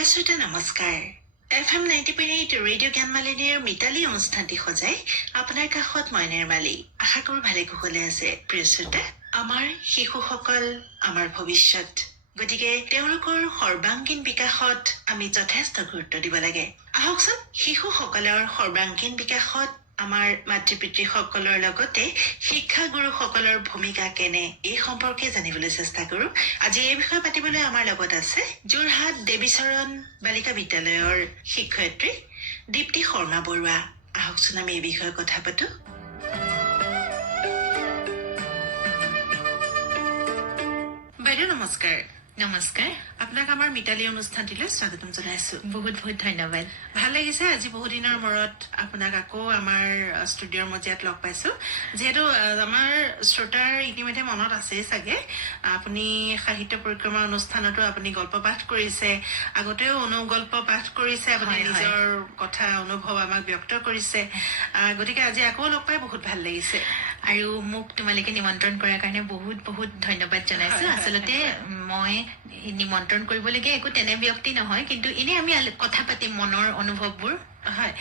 প্ৰিয় শ্ৰোতা নমস্কাৰ। FM 90.8 ৰেডিঅ' জ্ঞানমালিনীৰ মিতালী অনুষ্ঠানটি সজাই আপোনাৰ কাষত মই নিৰ্মালী। আশা কৰো ভালে কুশলে আছে। প্ৰিয় শ্ৰোতা, আমাৰ শিশুসকল আমাৰ ভৱিষ্যত, গতিকে তেওঁলোকৰ সৰ্বাংগীন বিকাশত আমি যথেষ্ট গুৰুত্ব দিব লাগে। আহকচোন শিশুসকলৰ সৰ্বাংগীন বিকাশত আমাৰ মাতৃ পিতৃসকলৰ লগতে শিক্ষাগুৰুসকলৰ ভূমিকা কেনে এই সম্পৰ্কে জানিবলৈ চেষ্টা কৰো। আজি এই বিষয়ে পাতিবলৈ আমাৰ লগত আছে যোৰহাট দেৱীচৰণ বালিকা বিদ্যালয়ৰ শিক্ষয়িত্ৰী দীপ্তি শৰ্মা বৰুৱা। আহকচোন আমি এই বিষয়ে কথা পাতো। বাইদেউ নমস্কাৰ। নমস্কাৰ, আপোনাক আমাৰ মিতালী অনুষ্ঠানটিলৈ স্বাগতম জনাইছো। বহুত বহুত ধন্যবাদ। ভাল লাগিছে আজি বহু দিনৰ মূৰত আপোনাক আকৌ আমাৰ ষ্টুডিঅ'ৰ মজিয়াত লগ পাইছো। যিহেতু আমাৰ শ্ৰোতাৰ ইতিমধ্যে মনত আছেই চাগে, আপুনি সাহিত্য পৰিক্ৰমা অনুষ্ঠানতো আপুনি গল্প পাঠ কৰিছে, আগতেও অনুগল্প পাঠ কৰিছে, আপুনি নিজৰ কথা অনুভৱ আমাক ব্যক্ত কৰিছে। গতিকে আজি আকৌ লগ পাই বহুত ভাল লাগিছে। আৰু মোক তোমালোকে নিমন্ত্ৰণ কৰাৰ কাৰণে বহুত বহুত ধন্যবাদ জনাইছো। আচলতে মই নিমন্ত্ৰণ কৰিবলগীয়া একো তেনে ব্যক্তি নহয়, কিন্তু এনে আমি কথা পাতিম মনৰ অনুভৱবোৰ। হয়,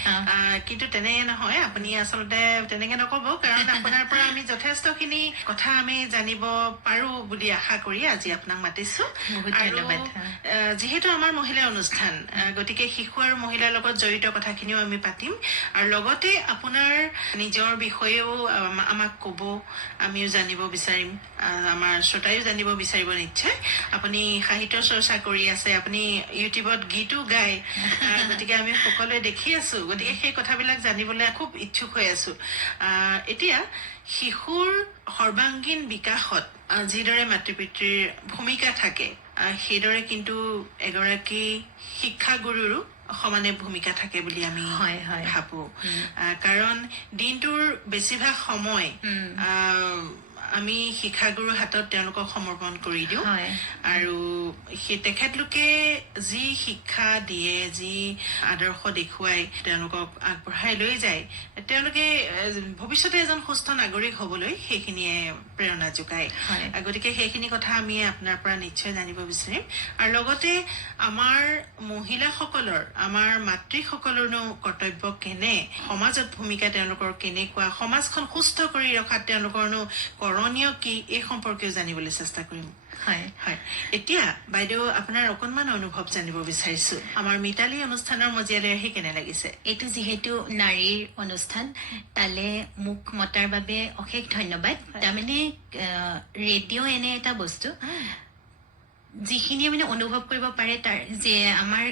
কিন্তু তেনে নহয়, আপুনি আচলতে তেনেকে নকব, কাৰণ আপোনাৰ পৰা আমি যথেষ্টখিনি কথা আমি জানিব পাৰো বুলি আশা কৰি আজি আপোনাক মাতিছো। বহুত ধন্যবাদ। যিহেতু আমাৰ মহিলাৰ অনুষ্ঠান, গতিকে শিশু আৰু মহিলাৰ লগত জড়িত কথাখিনিও আমি পাতিম, আৰু লগতে আপোনাৰ নিজৰ বিষয়েও আমাক কব, আমিও জানিব বিচাৰিম, আমাৰ শ্ৰোতাইও জানিব বিচাৰিব নিশ্চয়। আপুনি সাহিত্য চৰ্চা কৰি আছে, আপুনি ইউটিউবত গীতো গায়, গতিকে আমি সকলোৱে দেখি আছো। গতিকে সেই কথাবিলাক জানিবলৈ খুব ইচ্ছুক হৈ আছো। এতিয়া শিশুৰ সৰ্বাংগীন বিকাশত যিদৰে মাতৃ পিতৃৰ ভূমিকা থাকে, সেইদৰে কিন্তু এগৰাকী শিক্ষাগুৰুৰো সমানে ভূমিকা থাকে বুলি আমি ভাবো। কাৰণ দিনটোৰ বেছিভাগ সময় আমি শিক্ষাগুৰুৰ হাতত তেওঁলোকক সমৰ্পণ কৰি দিওঁ, আৰু সেই তেখেতলোকে যি শিক্ষা দিয়ে, যি আদৰ্শ দেখুৱাই তেওঁলোকক আগবঢ়াই লৈ যায়, তেওঁলোকে ভৱিষ্যতে এজন সুস্থ নাগৰিক হবলৈ সেইখিনিয়ে প্ৰেৰণা যোগায়। গতিকে সেইখিনি কথা আমি আপোনাৰ পৰা নিশ্চয় জানিব বিচাৰিম। আৰু লগতে আমাৰ মহিলাসকলৰ, আমাৰ মাতৃসকলৰনো কৰ্তব্য কেনে, সমাজত ভূমিকা তেওঁলোকৰ কেনেকুৱা, সমাজখন সুস্থ কৰি ৰখাত তেওঁলোকৰনো কৰণীয় কি, এই সম্পৰ্কেও জানিবলৈ চেষ্টা কৰিম। হয়, এতিয়া বাইদেউ আপোনাৰ অকনমান অনুভৱ জানিব বিচাৰিছো, আমাৰ মিতালী অনুষ্ঠানৰ মজিয়ালৈ আহি কেনে লাগিছে? এইটো যিহেতু নাৰীৰ অনুষ্ঠান, তালে মোক মতাৰ বাবে অশেষ ধন্যবাদ। তাৰমানে ৰেডিঅ' এনে এটা বস্তু যিখিনিয়ে মানে অনুভৱ কৰিব পাৰে তাৰ যে আমাৰ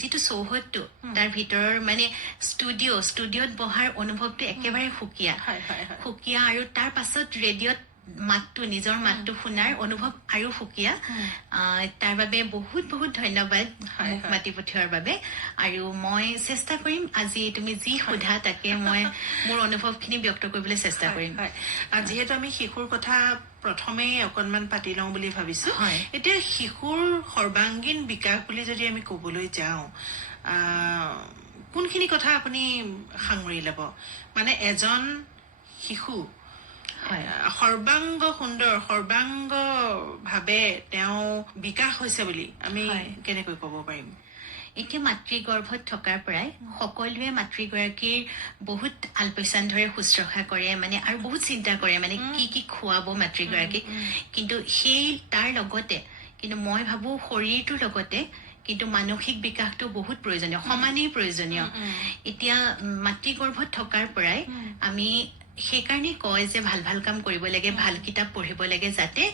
যিটো চৌহদটো, তাৰ ভিতৰৰ মানে ষ্টুডিঅ'ত বহাৰ অনুভৱটো একেবাৰে সুকীয়া, আৰু তাৰ পাছত ৰেডিঅ'ত নিজৰ মাতটো শুনাৰ অনুভৱ আৰু সুকীয়া। তাৰ বাবে বহুত বহুত ধন্যবাদ মোক মাতি পঠিওৱাৰ বাবে। আৰু মই চেষ্টা কৰিম আজি তুমি যি সোধা তাকে মই মোৰ অনুভৱখিনি ব্যক্ত কৰিবলৈ চেষ্টা কৰিম। যিহেতু আমি শিশুৰ কথা প্ৰথমেই অকনমান পাতি লওঁ বুলি ভাবিছো। এতিয়া শিশুৰ সৰ্বাংগীন বিকাশ বুলি যদি আমি কবলৈ যাওঁ, কোনখিনি কথা আপুনি সাঙুৰি লব? মানে এজন শিশু সৰ্বাংগ সুন্দৰ, সৰ্বাংগ ভাৱে তেওঁ বিকাশ হৈছে বুলি আমি কেনেকৈ কব পাৰিম? এতিয়া মাতৃগৰ্ভত থকাৰ পৰাই সকলোৱে মাতৃগৰাকীৰ বহুত আলপৈচান ধৰে, শুশ্ৰূষা কৰে, মানে আৰু বহুত চিন্তা কৰে মানে কি খুৱাব মাতৃগৰাকীক। কিন্তু সেই তাৰ লগতে কিন্তু মই ভাবো শৰীৰটোৰ লগতে কিন্তু মানসিক বিকাশটো বহুত প্ৰয়োজনীয়, সমানেই প্ৰয়োজনীয়। এতিয়া মাতৃগৰ্ভত থকাৰ পৰাই আমি সেইকাৰণে কয় যে ভাল ভাল কাম কৰিব লাগে, ভাল কিতাপ পঢ়িব লাগে, যাতে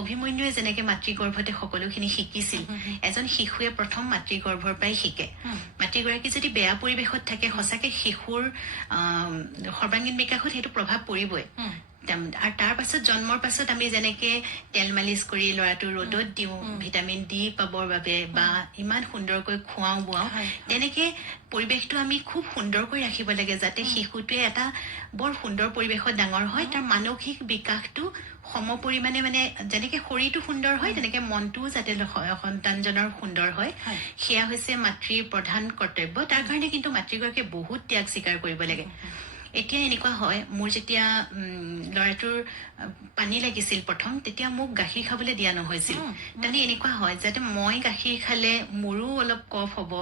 অভিমন্যুৱে যেনেকে মাতৃগৰ্ভতে সকলোখিনি শিকিছিল, এজন শিশুৱে প্ৰথম মাতৃগৰ্ভৰ পৰাই শিকে। মাতৃগৰাকী যদি বেয়া পৰিৱেশত থাকে, সঁচাকে শিশুৰ সৰ্বাংগীন বিকাশত সেইটো প্ৰভাৱ পৰিবই। আৰু তাৰ পাছত জন্মৰ পাছত আমি যেনেকে তেল মালিচ কৰি ল'ৰাটো ৰ'দত দিওঁ ভিটামিন ডি পাবৰ বাবে, বা ইমান সুন্দৰকৈ খুৱাও বোৱাও, তেনেকে পৰিৱেশটো আমি খুব সুন্দৰকৈ ৰাখিব লাগে, যাতে শিশুটোৱে এটা বৰ সুন্দৰ পৰিৱেশত ডাঙৰ হয়। তাৰ মানসিক বিকাশটো সম পৰিমাণে, মানে যেনেকে শৰীৰটো সুন্দৰ হয় তেনেকে মনটোও যাতে সন্তানজনৰ সুন্দৰ হয়, সেয়া হৈছে মাতৃৰ প্ৰধান কৰ্তব্য। তাৰ কাৰণে কিন্তু মাতৃগৰাকীয়ে বহুত ত্যাগ স্বীকাৰ কৰিব লাগে। এতিয়া এনেকুৱা হয় মোৰ যেতিয়া ল'ৰাটোৰ পানী লাগিছিল প্ৰথম তেতিয়া মোক গাখীৰ খাবলৈ দিয়া নহৈছিল তাৰমানে এনেকুৱা হয় যাতে মই গাখীৰ খালে মোৰো অলপ কফ হ'ব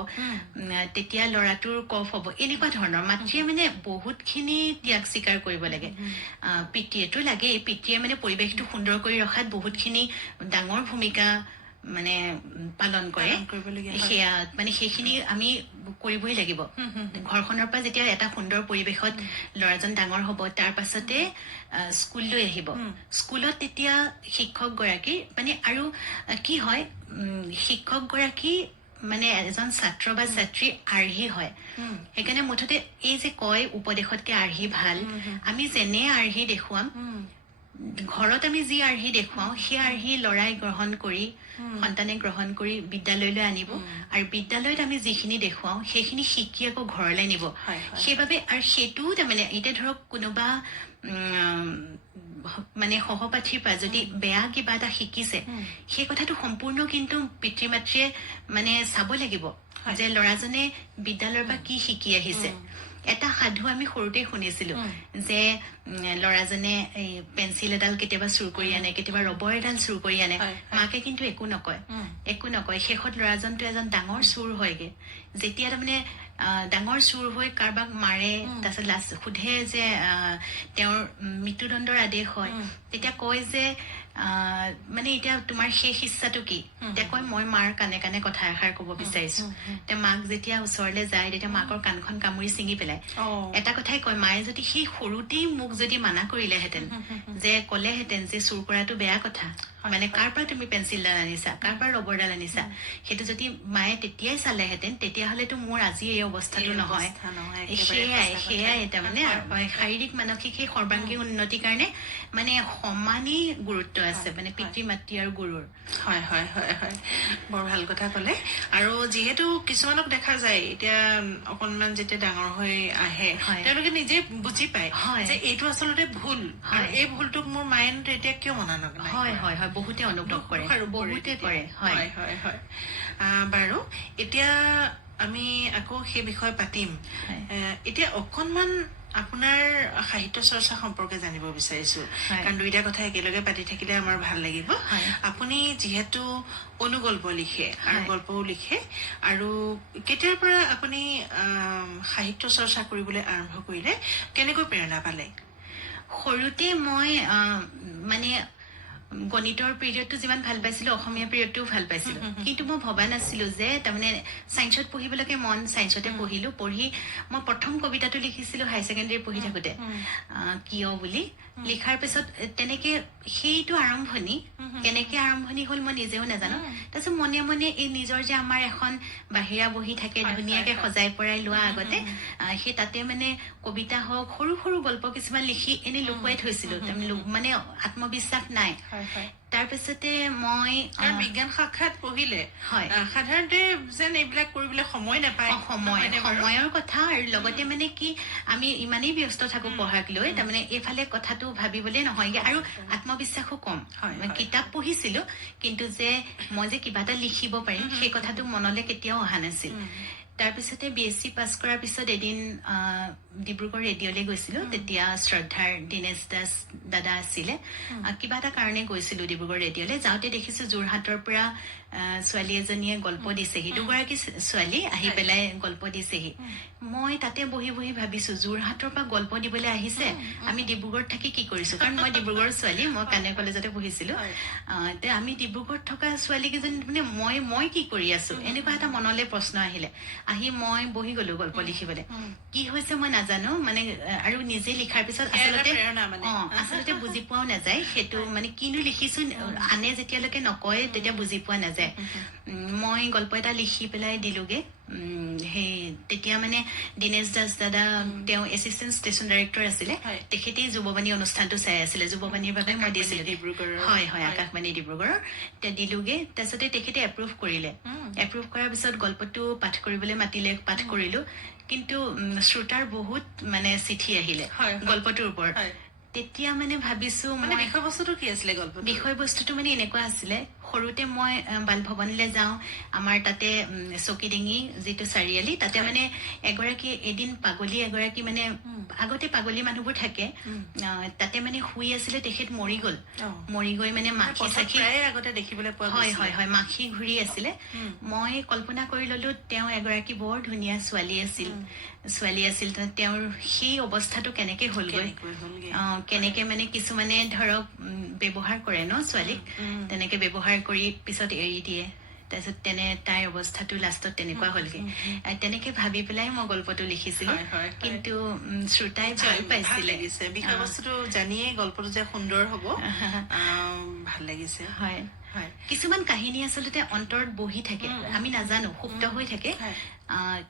তেতিয়া ল'ৰাটোৰ কফ হ'ব এনেকুৱা ধৰণৰ মাতৃয়ে মানে বহুতখিনি ত্যাগ স্বীকাৰ কৰিব লাগে পিতৃয়েতো লাগে পিতৃয়ে মানে পৰিৱেশটো সুন্দৰ কৰি ৰখাত বহুতখিনি ডাঙৰ ভূমিকা মানে পালন কৰে সেয়া মানে সেইখিনি আমি কৰিবই লাগিব ঘৰখনৰ পৰা যেতিয়া এটা সুন্দৰ পৰিৱেশত ল'ৰাজন ডাঙৰ হ'ব তাৰ পাছতে স্কুললৈ আহিব স্কুলত তেতিয়া শিক্ষক গৰাকী মানে আৰু কি হয় শিক্ষক গৰাকী মানে এজন ছাত্ৰ বা ছাত্ৰী আৰ্হি হয় সেইকাৰণে মুঠতে এই যে কয় উপদেশতকে আৰ্হি ভাল আমি যেনে আৰ্হি দেখুৱাম ঘৰত আমি যি আৰ্হি দেখুৱাওঁ সেই আৰ্হি ল'ৰাই গ্ৰহণ কৰি সন্তানে গ্ৰহণ কৰি বিদ্যালয়লৈ আনিব আৰু বিদ্যালয়ত আমি যিখিনি দেখুৱাওঁ সেইখিনি শিকি আকৌ ঘৰলৈ নিব সেইবাবে আৰু সেইটোও তাৰমানে এতিয়া ধৰক কোনোবা মানে সহপাঠীৰ পৰা যদি বেয়া কিবা এটা শিকিছে সেই কথাটো সম্পূৰ্ণ কিন্তু পিতৃ মাতৃয়ে মানে চাব লাগিব যে ল'ৰাজনে বিদ্যালয়ৰ পৰা কি শিকি আহিছে এটা সাধু আমি সৰুতে শুনিছিলো যে ল'ৰাজনে এই পেঞ্চিল এডাল কেতিয়াবা চুৰ কৰি আনে কেতিয়াবা ৰবৰ এডাল চুৰ কৰি আনে মাকে কিন্তু একো নকয় শেষত ল'ৰাজনটো এজন ডাঙৰ চুৰ হয়গে যেতিয়া তাৰমানে ডাঙৰ চুৰ হৈ কাৰোবাক মাৰে তাৰপিছত লাষ্ট সোধে যে তেওঁৰ মৃত্যুদণ্ডৰ আদেশ হয় তেতিয়া কয় যে মানে এতিয়া তোমাৰ শেষ ইচ্ছাটো কি তেতিয়া কয় মই মাৰ কাণে কাণে কথা এষাৰ কব বিচাৰিছো এতিয়া মাক যেতিয়া ওচৰলৈ যায় তেতিয়া মাকৰ কাণখন কামুৰি ছিঙি পেলাই এটা কথাই কয় মায়ে যদি সেই সৰুতেই মোক যদি মানা কৰিলেহেঁতেন যে ক'লেহেঁতেন যে চুৰ কৰাটো বেয়া কথা মানে কাৰ পৰা তুমি পেঞ্চিলডাল আনিছা কাৰ পৰা ৰবৰডাল আনিছা সেইটো যদি মায়ে তেতিয়াই চালেহেঁতেন তেতিয়াহ'লেতো মোৰ আজি এই অৱস্থাটো নহয় সেয়াই তাৰমানে শাৰীৰিক মানসিক সেই সৰ্বাংগী উন্নতিৰ কাৰণে মানে সমানেই গুৰুত্ব আছে মানে পিতৃ মাতৃ আৰু গুৰুৰ হয় হয় হয় হয় বৰ ভাল কথা ক'লে আৰু যিহেতু কিছুমানক দেখা যায় এতিয়া অকনমান যেতিয়া ডাঙৰ হৈ আহে তেওঁলোকে নিজে বুজি পায় যে এইটো আচলতে ভুল আৰু এই ভুলটোক মোৰ মায়ে এতিয়া কিয় মনা নকৰে হয় হয় হয় বহুতে অনুভৱ কৰে বহুতে কৰে হয় হয় হয় বাৰু এতিয়া আমি আকৌ সেই বিষয়ে পাতিম এতিয়া অকনমান আপোনাৰ সাহিত্য চৰ্চা সম্পৰ্কে জানিব বিচাৰিছো কাৰণ দুইটা কথা একেলগে পাতি থাকিলে আমাৰ ভাল লাগিব আপুনি যিহেতু অনুগল্প লিখে আৰু গল্পও লিখে আৰু কেতিয়াৰ পৰা আপুনি সাহিত্য চৰ্চা কৰিবলৈ আৰম্ভ কৰিলে কেনেকৈ প্ৰেৰণা পালে সৰুতে মই মানে গণিতৰ পিৰিয়ডটো যিমান ভাল পাইছিলো অসমীয়া পিৰিয়ডটোও ভাল পাইছিলো কিন্তু মই ভবা নাছিলো যে তাৰমানে চায়েন্সত পঢ়িবলৈকে মন চায়েন্সতে পঢ়ি মই প্ৰথম কবিতাটো লিখিছিলো হাই ছেকেণ্ডেৰী পঢ়ি থাকোতে কিয় বুলি লিখাৰ পিছত তেনেকে সেইটো আৰম্ভণি কেনেকে আৰম্ভণি হল মই নিজেও নাজানো তাৰপিছত মনে মনে এই নিজৰ যে আমাৰ এখন বাহিৰা বহি থাকে ধুনীয়াকে সজাই পৰাই লোৱা আগতে সেই তাতে মানে কবিতা হওক সৰু সৰু গল্প কিছুমান লিখি এনে লুকুৱাই থৈছিলো মানে আত্মবিশ্বাস নাই তাৰপিছতে মই বিজ্ঞান শাখাত পঢ়িলে সাধাৰণতে যেন এইবিলাক কৰিবলৈ সময় নাপায় সময়ৰ কথা আৰু লগতে মানে কি আমি ইমানেই ব্যস্ত থাকো পঢ়াক লৈ তাৰমানে এইফালে কথাটো ভাবিবলে নহয়গে আৰু আত্মবিশ্বাসো কম কিতাপ পঢ়িছিলো কিন্তু যে মই যে কিবা এটা লিখিব পাৰিম সেই কথাটো মনলৈ কেতিয়াও অহা নাছিল তাৰপিছতে BSc পাছ কৰাৰ পিছত এদিন ডিব্ৰুগড় ৰেডিঅ'লৈ গৈছিলো তেতিয়া শ্ৰদ্ধাৰ দীনেশ দাস দাদা আছিলে কিবা এটা কাৰণে গৈছিলো ডিব্ৰুগড় ৰেডিঅ'লৈ যাওঁতে দেখিছো যোৰহাটৰ পৰা ছোৱালী এজনীয়ে গল্প দিছেহি দুগৰাকী ছোৱালী আহি পেলাই গল্প দিছেহি মই তাতে বহি বহি ভাবিছো যোৰহাটৰ পৰা গল্প দিবলৈ আহিছে আমি ডিব্ৰুগড়ত থাকি কি কৰিছো কাৰণ মই ডিব্ৰুগড়ৰ ছোৱালী মই কানে কলেজতে পঢ়িছিলো আমি ডিব্ৰুগড়ত থকা ছোৱালী কেইজনী মানে মই কি কৰি আছো এনেকুৱা এটা মনলৈ প্ৰশ্ন আহিলে আহি মই বহি গলো গল্প লিখিবলৈ কি হৈছে মই নাজানো মানে আৰু নিজে লিখাৰ পিছত আচলতে বুজি পোৱাও নাযায় সেইটো মানে কিনো লিখিছো আনে যেতিয়ালৈকে নকয় তেতিয়া বুজি পোৱা নাযায় মই গল্প এটা লিখি পেলাই দিলোগে সেই তেতিয়া মানে দীনেশ দাস দাদা তেওঁ এছিষ্টেণ্ট ষ্টেচন ডাইৰেক্টৰ আছিলে তেখেতেই যুৱবাণী অনুষ্ঠানটো চাই আছিলে যুৱবাণীৰ বাবে মই দিছিলো হয় হয় আকাশবাণী ডিব্ৰুগড়ৰ তেতিয়া দিলোগে তাৰপিছতে তেখেতে এপ্ৰুভ কৰিলে এপ্ৰুভ কৰাৰ পিছত গল্পটো পাঠ কৰিবলৈ মাতিলে পাঠ কৰিলো কিন্তু শ্ৰোতাৰ বহুত মানে চিঠি আহিলে গল্পটোৰ ওপৰত তেতিয়া মানে ভাবিছো মানে বিষয়বস্তুটো কি আছিলে গল্প বিষয়বস্তুটো মানে এনেকুৱা আছিলে সৰুতে মই বালভৱনলৈ যাওঁ আমাৰ তাতে চকীডিঙি যিটো চাৰিআলি তাতে মানে এদিন পাগলী এগৰাকী মানে আগতে পাগলী মানুহবোৰ থাকে তাতে মানে শুই আছিলে তেখেত মৰি গৈ মানে মাখি চাখি আগতে দেখিবলৈ পোৱা হয় হয় হয় মাখি ঘূৰি আছিলে মই কল্পনা কৰি ললো তেওঁ এগৰাকী বৰ ধুনীয়া ছোৱালী আছিল তেওঁৰ সেই অৱস্থাটো কেনেকে হ'লগৈ কেনেকে মানে কিছুমানে ধৰক ব্যৱহাৰ কৰে ন ছোৱালীক তেনেকে ব্যৱহাৰ কৰি পিছত এৰি দিয়ে তাৰপিছত তাইৰ অৱস্থাটো লাষ্টত তেনেকুৱা হ'লগে তেনেকে ভাবি পেলাই মই গল্পটো লিখিছিলো কিন্তু শ্ৰোতাই ভাল পাইছিলে বিষয়বস্তুটো জানিয়ে গল্পটো যে সুন্দৰ হ'ব ভাল লাগিছে হয় কিছুমান কাহিনী আচলতে অন্তৰত বহি থাকে আমি নাজানো সুপ্ত হৈ থাকে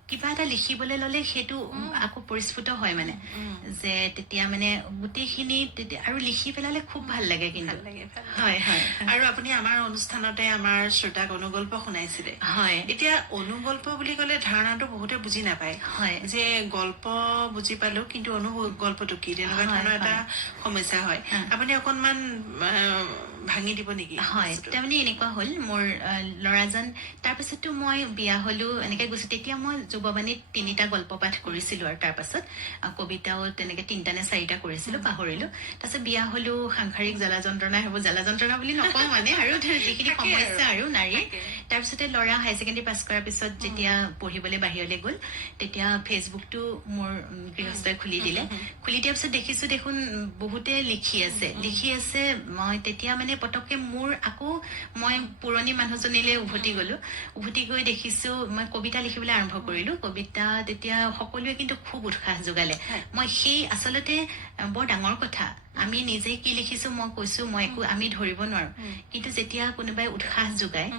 কিবা এটা লিখিবলৈ ললে সেইটো আকৌ পৰিস্ফুট হয় মানে যে তেতিয়া মানে গোটেইখিনি আৰু লিখি পেলালে খুব ভাল লাগে কিন্তু হয় হয় আৰু আপুনি আমাৰ অনুষ্ঠানতে আমাৰ শ্ৰোতাক অনুগল্প শুনাইছিলে হয় এতিয়া অনুগল্প বুলি ক'লে ধাৰণাটো বহুতে বুজি নাপায় যে গল্প বুজি পালো কিন্তু অনুগল্পটো কি তেনেকুৱা ধৰণৰ এটা সমস্যা হয় আপুনি অকনমান ভাঙি দিব নেকি হয় তাৰমানে এনেকুৱা হ'ল মোৰ ল'ৰাজন তাৰপিছতো মই বিয়া হলো এনেকে গৈছো তেতিয়া মই যুৱবাণীত 3টা গল্প পাঠ কৰিছিলো আৰু তাৰপাছত কবিতাও তেনেকে 3টা নে 4টা কৰিছিলো পাহৰিলো তাৰপিছত বিয়া হলো সাংসাৰিক জ্বালা যন্ত্ৰণা সেইবোৰ জ্বালা যন্ত্ৰণা বুলি নকওঁ মানে আৰু যিখিনি সমস্যা আৰু নাৰী তাৰপিছতে ল'ৰা হাই ছেকেণ্ডেৰী পাছ কৰাৰ পিছত যেতিয়া পঢ়িবলৈ বাহিৰলৈ গ'ল তেতিয়া ফেচবুকটো মোৰ গৃহস্থই খুলি দিয়াৰ পিছত দেখিছো দেখোন বহুতে লিখি আছে মই তেতিয়া মানে পটককে মোৰ আকৌ মই পুৰণি মানুহজনীলৈ উভতি গৈ দেখিছো মই কবিতা লিখিবলৈ আৰম্ভ কৰিলো কবিতা তেতিয়া সকলোৱে কিন্তু খুব উৎসাহ যোগালে মই সেই আচলতে বৰ ডাঙৰ কথা আমি নিজে কি লিখিছো মই কৈছো মই একো আমি ধৰিব নোৱাৰো কিন্তু যেতিয়া কোনোবাই উৎসাহ যোগায়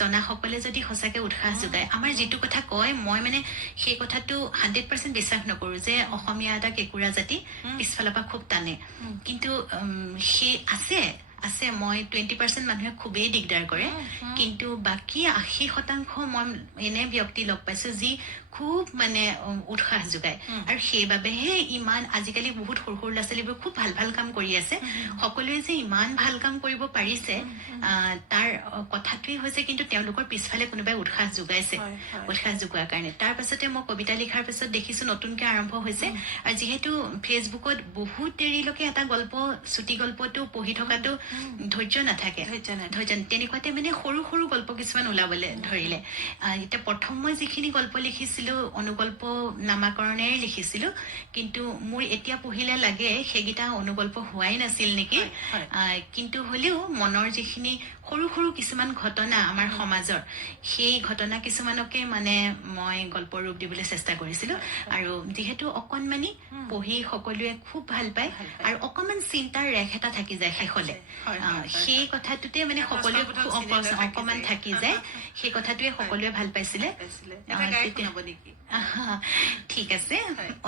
জনাসকলে যদি সঁচাকে উৎসাহ যোগায় আমাৰ যিটো কথা কয় মই মানে সেই কথাটো 100% বিশ্বাস নকৰো যে অসমীয়া এটা কেঁকুৰা জাতি পিছফালৰ পৰা খুব টানে কিন্তু সেই আছে মই 20% মানুহে খুবেই দিগদাৰ কৰে কিন্তু বাকী 80% মই এনে ব্যক্তি লগ পাইছো যি খুব মানে উৎসাহ যোগায় আৰু সেইবাবেহে ইমান আজিকালি বহুত সৰু ল'ৰা ছোৱালীবোৰ খুব ভাল কাম কৰি আছে সকলোৱে যে ইমান ভাল কাম কৰিব পাৰিছে তাৰ কথাটোৱেই হৈছে কিন্তু তেওঁলোকৰ পিছফালে কোনোবাই উৎসাহ যোগাইছে উৎসাহ যোগোৱাৰ কাৰণে তাৰ পাছতে মই কবিতা লিখাৰ পিছত দেখিছো নতুনকে আৰম্ভ হৈছে আৰু যিহেতু ফেচবুকত বহুত দেৰিলৈকে এটা গল্প চুটি গল্পটো পঢ়ি থকাটো ধৈৰ্য নাথাকে তেনেকুৱাতে মানে সৰু গল্প কিছুমান ওলাবলৈ ধৰিলে এতিয়া প্ৰথম মই যিখিনি গল্প লিখিছিলো অনুগল্প নামাকৰণেৰে লিখিছিলো কিন্তু মোৰ এতিয়া পঢ়িলে লাগে সেইকেইটা অনুগল্প হোৱাই নাছিল নেকি কিন্তু হলেও মনৰ যিখিনি সৰু কিছুমান ঘটনা আমাৰ সমাজৰ সেই ঘটনা কিছুমানকে মানে মই গল্পৰ ৰূপ দিবলৈ চেষ্টা কৰিছিলো আৰু যিহেতু অকণমানি পঢ়ি সকলোৱে খুব ভাল পায় আৰু অকণমান চিন্তাৰ ৰেখ এটা থাকি যায় শেষলে সেই কথাটোতে মানে সকলোৱে অকণমান থাকি যায় সেই কথাটোৱে সকলোৱে ভাল পাইছিলে ঠিক আছে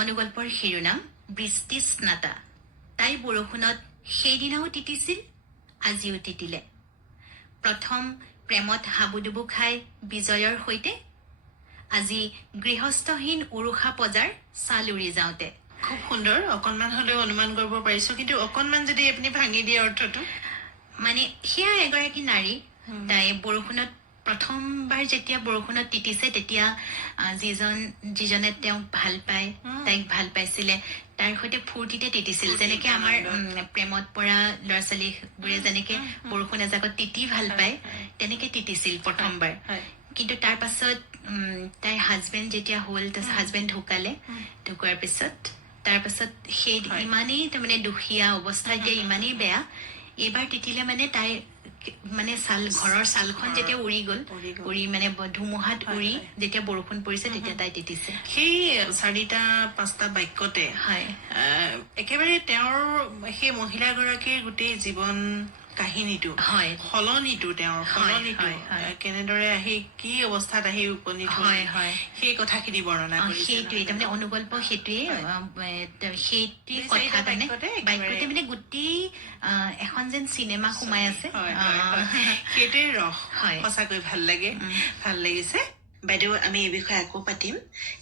অনুগল্পৰ শিৰোনাম বৃষ্টি স্নাতা তাই বৰষুণত সেইদিনাও তিতিছিল আজিও তিতিলে প্ৰথম প্ৰেমত হাবুডুবু খাই বিজয়ৰ সৈতে আজি গৃহস্থহীন উৰুষা পজাৰ ছাল উৰি যাওঁতে খুব সুন্দৰ অকনমান হলেও অনুমান কৰিব পাৰিছো কিন্তু অকনমান যদি আপুনি ভাঙি দিয়ে অৰ্থটো মানে সেয়া এগৰাকী নাৰী তাই বৰষুণত প্ৰথমবাৰ যেতিয়া বৰষুণত তিতিছে তেতিয়া যিজনে তেওঁক ভাল পায় তাইক ভাল পাইছিলে তাৰ সৈতে ফূৰ্তিতে তিতিছিল যেনেকে আমাৰ প্ৰেমত পৰা ল'ৰা ছোৱালীবোৰে যেনেকে বৰষুণ এজাকত তিতি ভাল পায় তেনেকে তিতিছিল প্ৰথমবাৰ কিন্তু তাৰ পাছত তাইৰ হাজবেণ্ড যেতিয়া হ'ল তাৰপিছত হাজবেণ্ড ঢুকোৱাৰ পিছত তাৰ পাছত সেই ইমানেই তাৰমানে দুখীয়া অৱস্থা এতিয়া ইমানেই বেয়া এইবাৰ তিতিলে মানে তাই মানে ঘৰৰ ছালখন যেতিয়া উৰি মানে ধুমুহাত উৰি যেতিয়া বৰষুণ পৰিছে তেতিয়া তাই তিতিছে সেই 4-5টা বাক্যতে একেবাৰে তেওঁৰ সেই মহিলাগৰাকীৰ গোটেই জীৱন কাহিনীটো সলনিটো কেনেদৰে আহি কি অৱস্থাত আহি উপনীত হয় সেই কথাখিনি বৰ্ণনা কৰিছে সেইটোৱে তাৰমানে অনুগল্প সেইটোৱে কথা বাক্যতে মানে গোটেই এখন যেন চিনেমা সোমাই আছে সেইটোৱে ৰস সঁচাকৈ ভাল লাগিছে বাইদেউ আমি এই বিষয়ে আকৌ পাতিম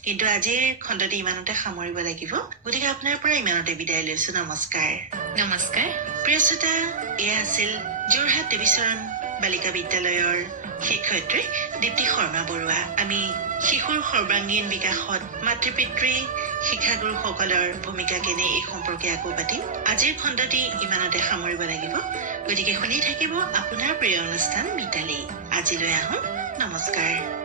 কিন্তু আজিৰ খণ্ডটি ইমানতে সামৰিব লাগিব গতিকে আপোনাৰ পৰা ইমানতে বিদায় লৈছো নমস্কাৰ প্ৰিয় শ্ৰোতা এয়া আছিল যোৰহাট দেৱীচৰণ বালিকা বিদ্যালয়ৰ শিক্ষয়িত্ৰী দীপ্তি শৰ্মা বৰুৱা। আমি শিশুৰ সৰ্বাংগীন বিকাশত মাতৃ পিতৃ শিক্ষাগুৰুসকলৰ ভূমিকা কেনে এই সম্পৰ্কে আকৌ পাতিম। আজিৰ খণ্ডটি ইমানতে সামৰিব লাগিব। গতিকে শুনি থাকিব আপোনাৰ প্ৰিয় অনুষ্ঠান মিতালী। আজিলৈ আহোঁ, নমস্কাৰ।